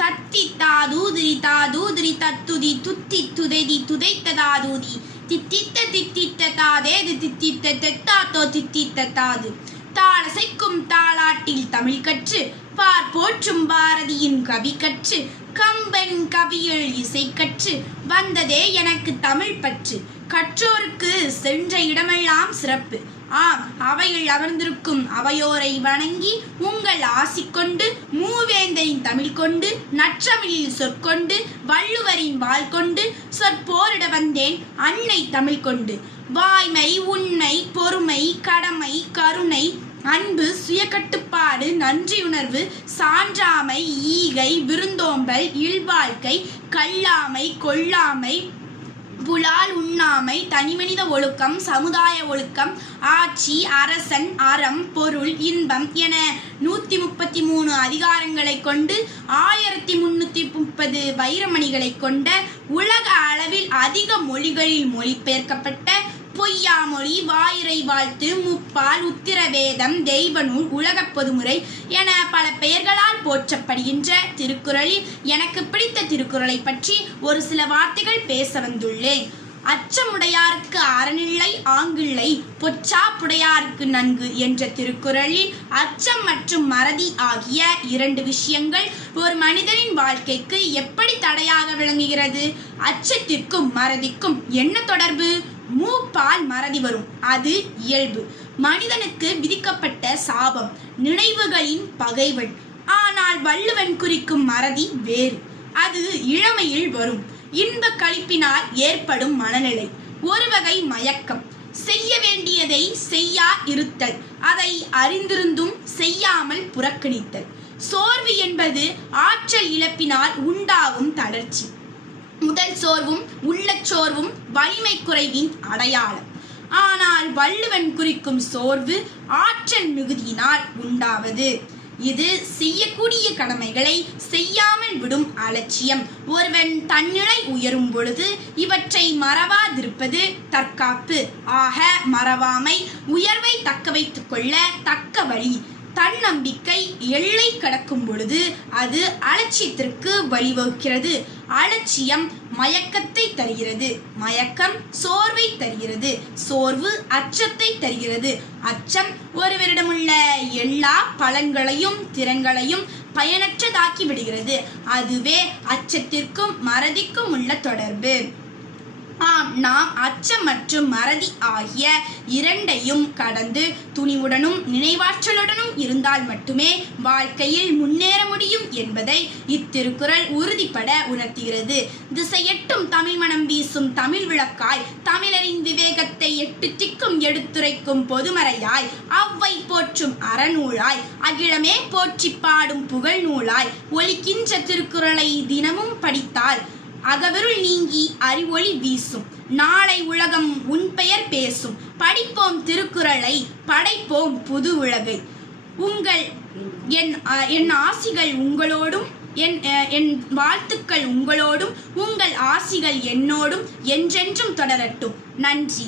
தத்தித்தாதூதிரி தாதூதிரி தத்துதி துத்தி துதைதி துதைத்ததாதூதி தித்தித்த தித்தித்த தாதேது தித்தித்த தெத்தாத்தோ தித்தித்த தாது தாளசைக்கும் தாளாட்டில் தமிழ் கற்று பார் போற்றும் பாரதியின் கவி கற்று கம்பன் கவியல் இசை கற்று வந்ததே எனக்கு தமிழ் பற்று. கற்றோருக்கு சென்ற இடமெல்லாம் சிறப்பு. ஆம், அவையில் அமர்ந்திருக்கும் அவையோரை வணங்கி உங்கள் ஆசி கொண்டு மூவேந்தரின் தமிழ் கொண்டு நற்றமிழில் சொற்கொண்டு வள்ளுவரின் வாழ் கொண்டு சொற்போரிட வந்தேன் அன்னை தமிழ் கொண்டு. வாய்மை, உண்மை, பொறுமை, கடமை, கருணை, அன்பு, சுயக்கட்டுப்பாடு, நன்றியுணர்வு, சான்றாமை, ஈகை, விருந்தோம்பல், இல்வாழ்க்கை, கல்லாமை, கொல்லாமை, புலால் உண்ணாமை, தனிமனித ஒழுக்கம், சமுதாய ஒழுக்கம், ஆட்சி, அரசன், அறம், பொருள், இன்பம் என 133 அதிகாரங்களை கொண்டு 1330 வைரமணிகளை கொண்ட உலக அளவில் அதிக மொழிகளில் மொழிபெயர்க்கப்பட்ட பொய்யாமொழி, வாயிரை வாழ்த்து, முப்பால், உத்திரவேதம், தெய்வநூல், உலகப் பொதுமுறை என பல பெயர்களால் போற்றப்படுகின்ற திருக்குறளில் எனக்கு பிடித்த திருக்குறளை பற்றி ஒரு சில வார்த்தைகள் பேச வந்துள்ளேன். அச்சமுடையாருக்கு அறனில்லை ஆங்கில்லை பொச்சாப்புடையாருக்கு நன்கு என்ற திருக்குறளில் அச்சம் மற்றும் மறதி ஆகிய 2 விஷயங்கள் ஒரு மனிதனின் வாழ்க்கைக்கு எப்படி தடையாக விளங்குகிறது? அச்சத்திற்கும் மறதிக்கும் என்ன தொடர்பு? மூப்பால் மறதி வரும், அது இயல்பு. மனிதனுக்கு விதிக்கப்பட்ட சாபம், நினைவுகளின் பகைவன். ஆனால் வள்ளுவன் குறிக்கும் மறதி வேறு, அது இளமையில் வரும் இன்ப களிப்பினால் ஏற்படும் மனநிலை, ஒரு வகை மயக்கம். செய்ய வேண்டியதை செய்யா இருத்தல், அதை அறிந்திருந்தும் செய்யாமல் புறக்கணித்தல். சோர்வு என்பது ஆற்றல் இழப்பினால் உண்டாகும் தளர்ச்சி. உடல் சோர்வும் உள்ளச்சோர்வும் வலிமை குறைவின் அடையாளம். ஆனால் வள்ளுவன் குறிக்கும் சோர்வு ஆற்றல் மிகுதியினால் உண்டாவது. இது செய்யக்கூடிய கடமைகளை செய்யாமல் விடும் அலட்சியம். ஒருவன் தன்னிலை உயரும் பொழுது இவற்றை மறவாதிருப்பது தற்காப்பு. ஆக மறவாமை உயர்வை தக்க வைத்துக் கொள்ள தக்க வழி. தன்னம்பிக்கை எல்லை கடக்கும் பொழுது அது அலட்சியத்திற்கு வழிவகுக்கிறது. அலட்சியம் மயக்கத்தை தருகிறது, மயக்கம் சோர்வை தருகிறது, சோர்வு அச்சத்தை தருகிறது, அச்சம் ஒருவரிடமுள்ள எல்லா பலன்களையும் திறன்களையும் பயனற்றதாக்கி விடுகிறது. அதுவே அச்சத்திற்கும் மறதிக்கும் உள்ள தொடர்பு. நாம் அச்சம் மற்றும் மறதி ஆகிய 2ஐயும் கடந்து துணிவுடனும் நினைவாற்றலுடனும் இருந்தால் மட்டுமே வாழ்க்கையில் முன்னேற முடியும் என்பதை இத்திருக்குறள் உறுதிப்பட உணர்த்துகிறது. திசையெட்டும் தமிழ் மனம் வீசும் தமிழ் விளக்காய், தமிழரின் விவேகத்தை 8 திக்கும் எடுத்துரைக்கும் பொதுமறையாய், அவ்வை போற்றும் அறநூலாய், அகிலமே போற்றி பாடும் புகழ் நூலாய் ஒலிக்கின்ற திருக்குறளை தினமும் படித்தால் அகவருள் நீங்கி அறிவொளி வீசும். நாளை உலகம் உன் பெயர் பேசும். படிப்போம் திருக்குறளை, படைப்போம் புது உலகை. என் ஆசிகள் உங்களோடும், என் வாழ்த்துக்கள் உங்களோடும், உங்கள் ஆசிகள் என்னோடும் என்றென்றும் தொடரட்டும். நன்றி.